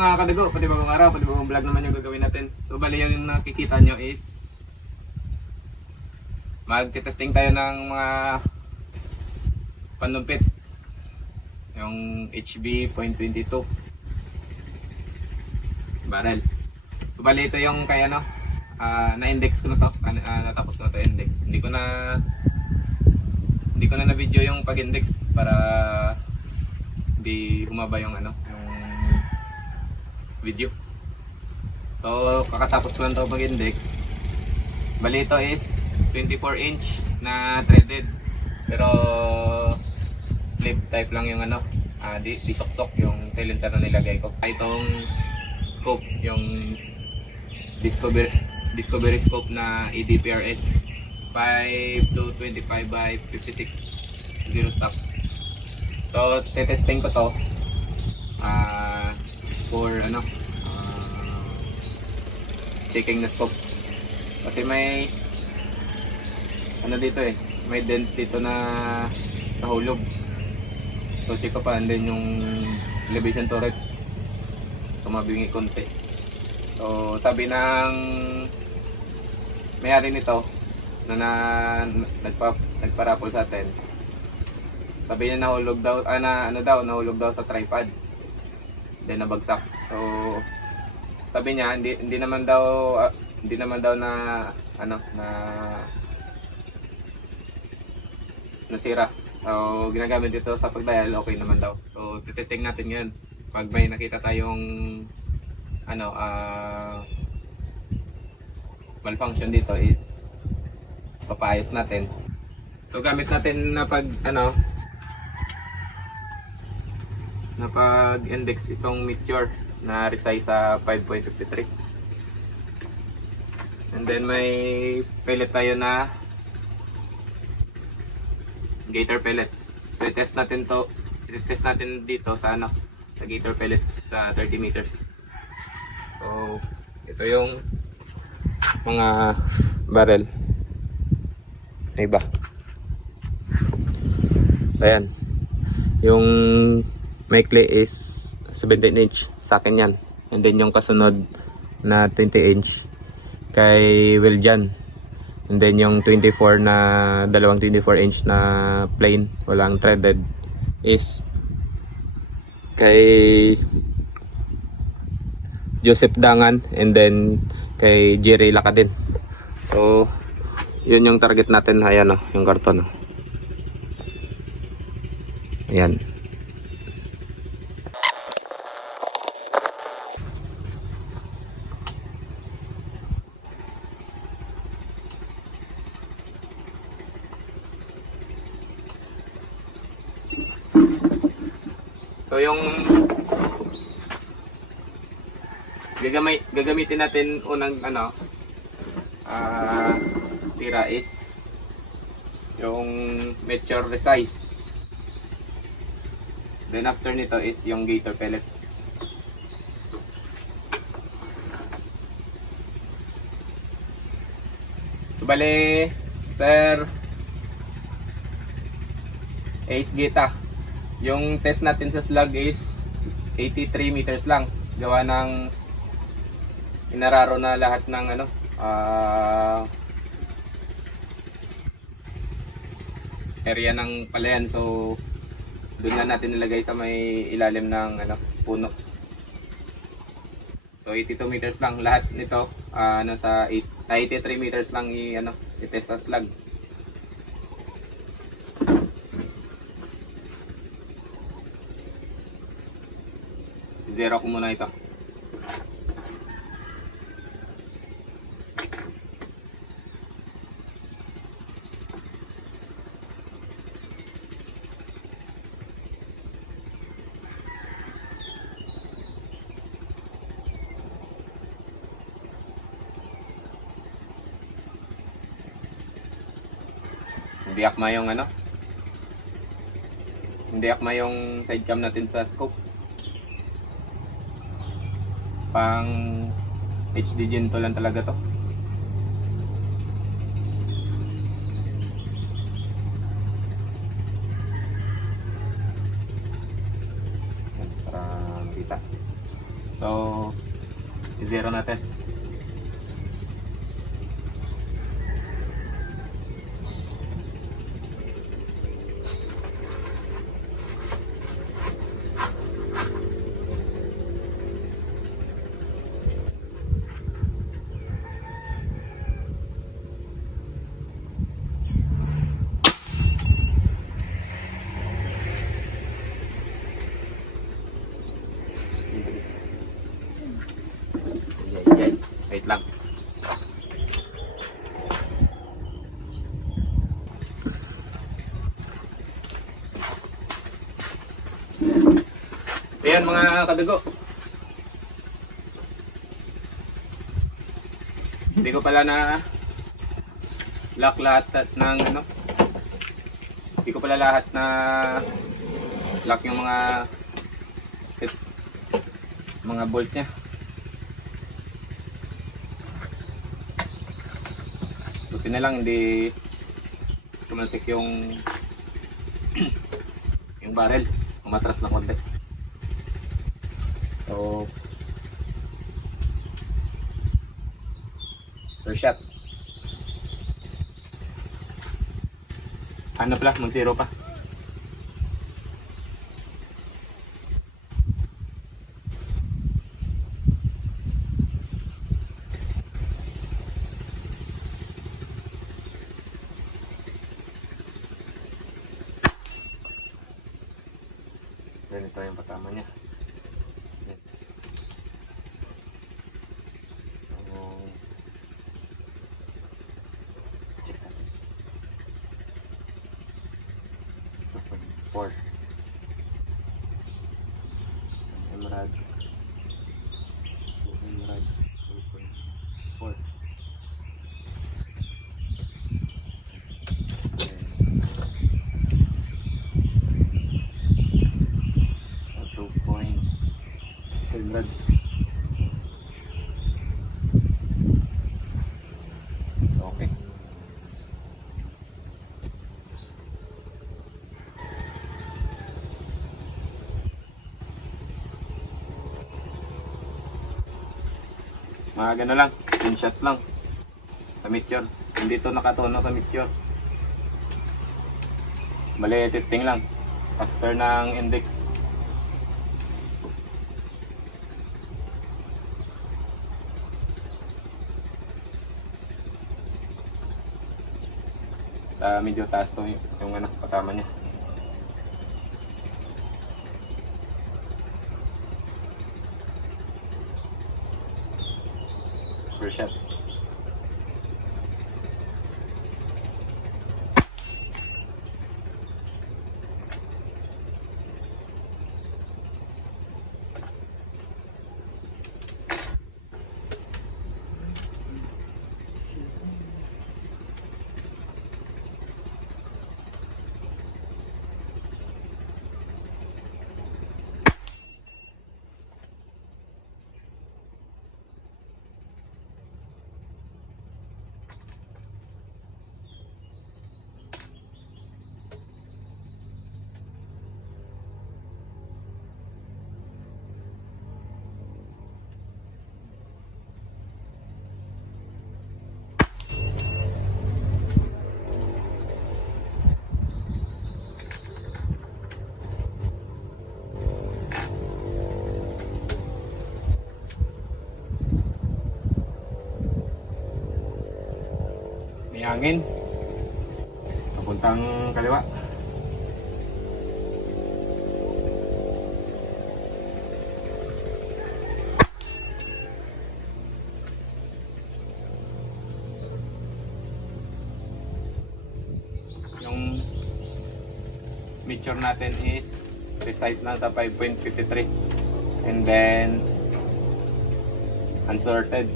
mga kadago, panibagong araw, panibagong vlog naman yung gagawin natin. So bali yung nakikita nyo is magte-testing tayo ng mga panumpit. Yung HB .22 barrel. So bali ito yung kaya no, na-index ko na to, natapos ko na to index. Hindi ko na na-video yung pag-index para hindi humaba yung ano, yung video. So kakatapos ko lang to pag-index. Bali ito is 24 inch na threaded, pero slip type lang yung ano, di sok-sok yung silencer na nilagay ko. Itong scope, yung Discovery scope na ADPRS 5 to 25 by 56 zero stop. So tetesting ko to for ano, checking the scope kasi may ano dito may dent dito na nahulog. So check ko pa, and then yung elevation turret tumabingi konti. So sabi ng may-ari nito na nagparapol sa atin, sabi niya nahulog daw, nahulog daw sa tripod, then nabagsak. So sabi niya hindi naman daw na ano na nasira. So ginagamit dito sa pagdial, okay naman daw. So titesting natin ngayon. Pag may nakita tayong ano malfunction dito is papaayos natin. So gamit natin na pag-index itong Meteor na resize sa 5.53. And then may pellet tayo na Gator pellets. So i-test natin dito sa ano, sa Gator pellets sa 30 meters. So ito yung mga barrel. Iba. Ayan. Yung maikli is 17 inch sa akin yan. And then yung kasunod na 20 inch kay Wiljan. And then yung 24 na dalawang 24 inch na plain, walang threaded, is kay Joseph Dangan, and then kay Jerry Lakadin. So yun yung target natin. Ayan yung karton. Ayan. So yung gagamitin natin unang ano tira is yung Meteor resize. Then after nito is yung Gator pellets. So bale, Sir Ace Gita, yung test natin sa slug is 83 meters lang. Gawa ng inararo na lahat ng ano, area ng palayan. So doon na natin nilagay sa may ilalim ng ano, puno. So 82 meters lang lahat nito. Nasa 83 meters lang i-test sa slug. Zero ko muna ito. Hindi akma yung ano, hindi akma yung side cam natin sa scope. Pang HD Gen to lang talaga to. Para makita. So, i-zero natin. Yay. Wait lang. Ayan mga kadugo. Hindi ko pala na lock lahat ng ano. Hindi ko pala lahat na lock yung mga sets, mga bolt niya. Buti na lang hindi tumalsik yung yung barrel, umatras na konti. So first shot. Ano pala, mag zero pa. Ganito yung patama niya. Check natin. 2.4 Emerald 2.4. Emerald. Okay. Mga gano'n lang, screenshots lang sa Meteor. Hindi ito nakatuno sa Meteor. Bale, testing lang after ng index. Sa medyo taas to yung ano, patama niya. First shot. May hangin papuntang kaliwa. Yung measure natin is precise na sa 5.53 and then unsorted.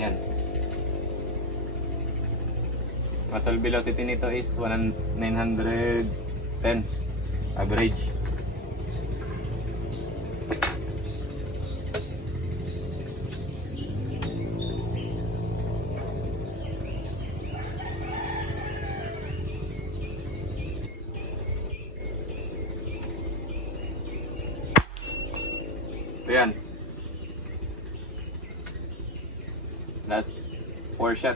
Yan. Muscle velocity nito is 910 average. So yan. Last 4 shot.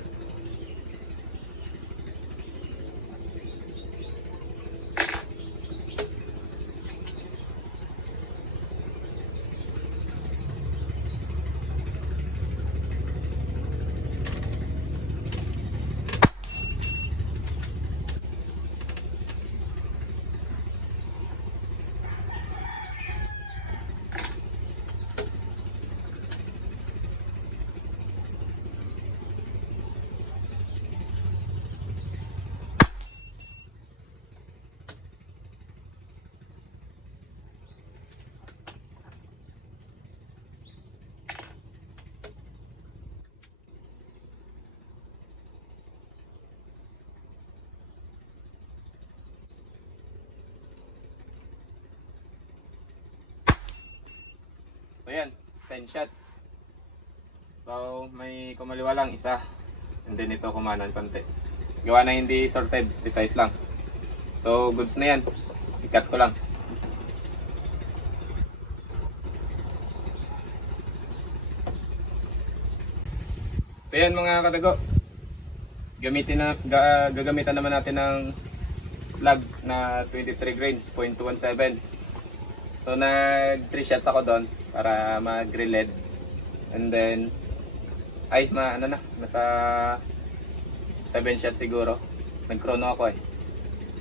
So yan, 10 shots. So may kumaliwa lang isa. And then ito kumanan konti. Gawa na hindi sorted, resize lang. So goods na yan. I-cut ko lang. So yan mga kadago. Gagamitan naman natin ng slug na 23 grains, 0.17. So nag 3 shots ako doon para mag-reled. And then nasa 7 shots siguro. Nag-chrono ako eh.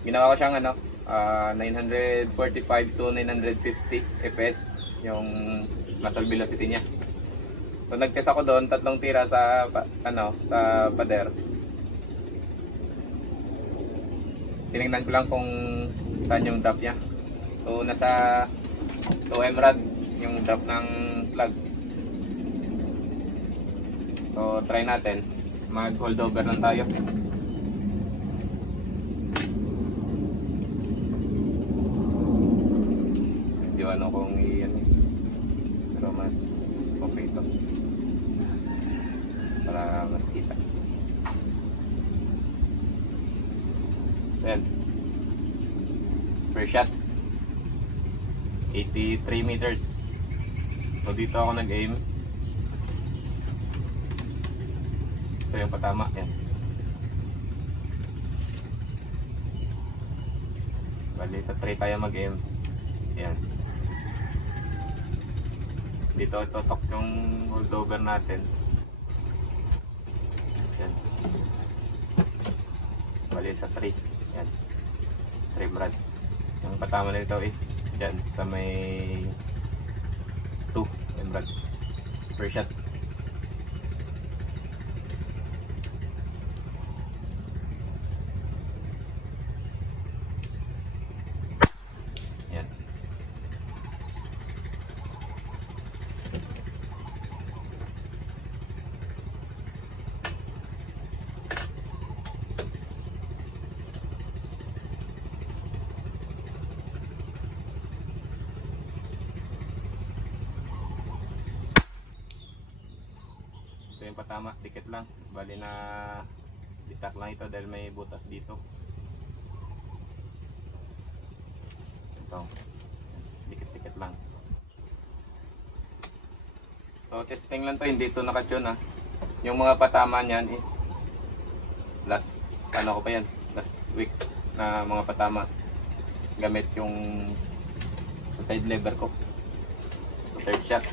Ginawa ko siyang 945 to 950 fps yung muscle velocity niya. So nag-test ako doon, 3 tira sa sa pader. Tinignan ko lang kung saan yung drop niya. So nasa 2 mrad yung drop ng slug. So try natin. Mag holdover lang tayo. Hindi kung iyan eh. Pero mas okay ito. Para mas kita. Ayan. First shot. 83 meters. So dito ako nag-aim. Ito yung patama. Yan. Bali sa 3 tayo mag-aim. Yan. Dito itotok yung holdover natin. Yan. Bali sa 3. Yan. 3 brad. Yung patama nito is dyan sa may 2 brad. Per shot. Yan. Ito yung patama, dikit lang. Bali na bitak lang ito dahil may butas dito. Ito. Dikit-dikit lang. So testing lang to, hindi ito nakatune. Yung mga patama niyan is last week na mga patama. Gamit yung sa side lever ko. So, third shot.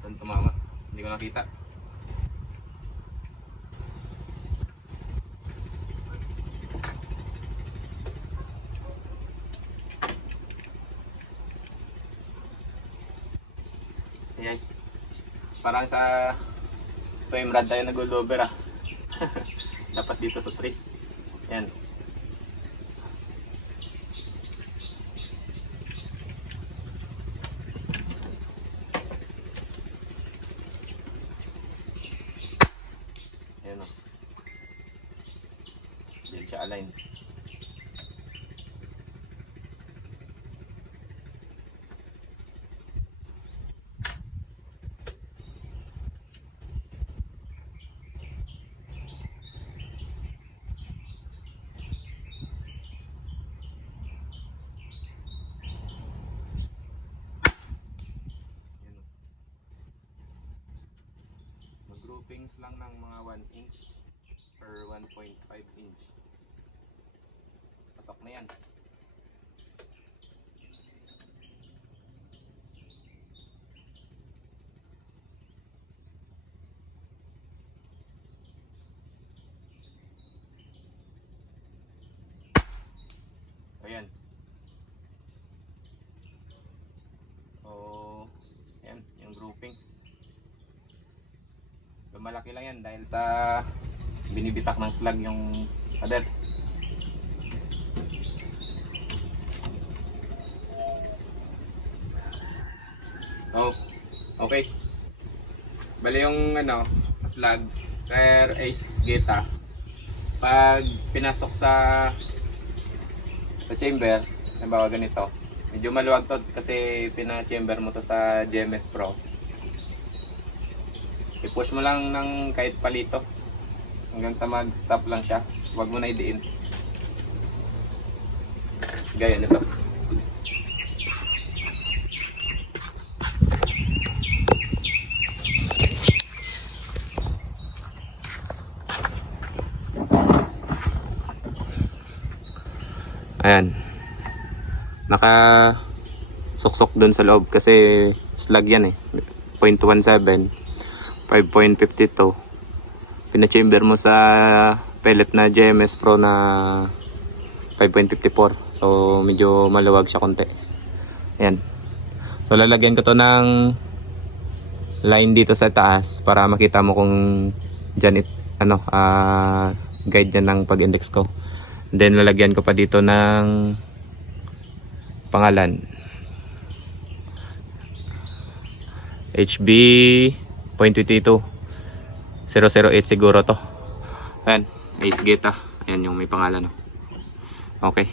Saan tumama? Hindi ko nakita. Ayan. Parang sa 2 mrad tayo nag-holdover Dapat dito sa 3. Ayan. Ayan o. Diyan siya align. groupings lang ng mga 1 inch or 1.5 inch. Pasok na yan. Ayan. So, ayan, yung groupings. Lumalaki lang yan dahil sa binibitak ng slag yung pader. So, okay. Bali yung slag, Sir Ace Geta. Pag pinasok sa chamber, halimbawa ganito, medyo maluwag to kasi pina-chamber mo to sa GMS Pro. I-push mo lang ng kahit palito hanggang sa mag-stop lang siya. Huwag mo na idiin. Gaya nito. Ayan. Naka suksok dun sa loob kasi slag yan eh. 0.17, 5.52. Pina-chamber mo sa pellet na GMS Pro na 5.54. So medyo maluwag siya konti. Ayan. So lalagyan ko to ng line dito sa taas para makita mo kung dyan guide dyan ng pag-index ko. Then lalagyan ko pa dito ng pangalan. HB 0.22 008 siguro to. Ayan, Ace Geta. Ayan yung may pangalan. Okay.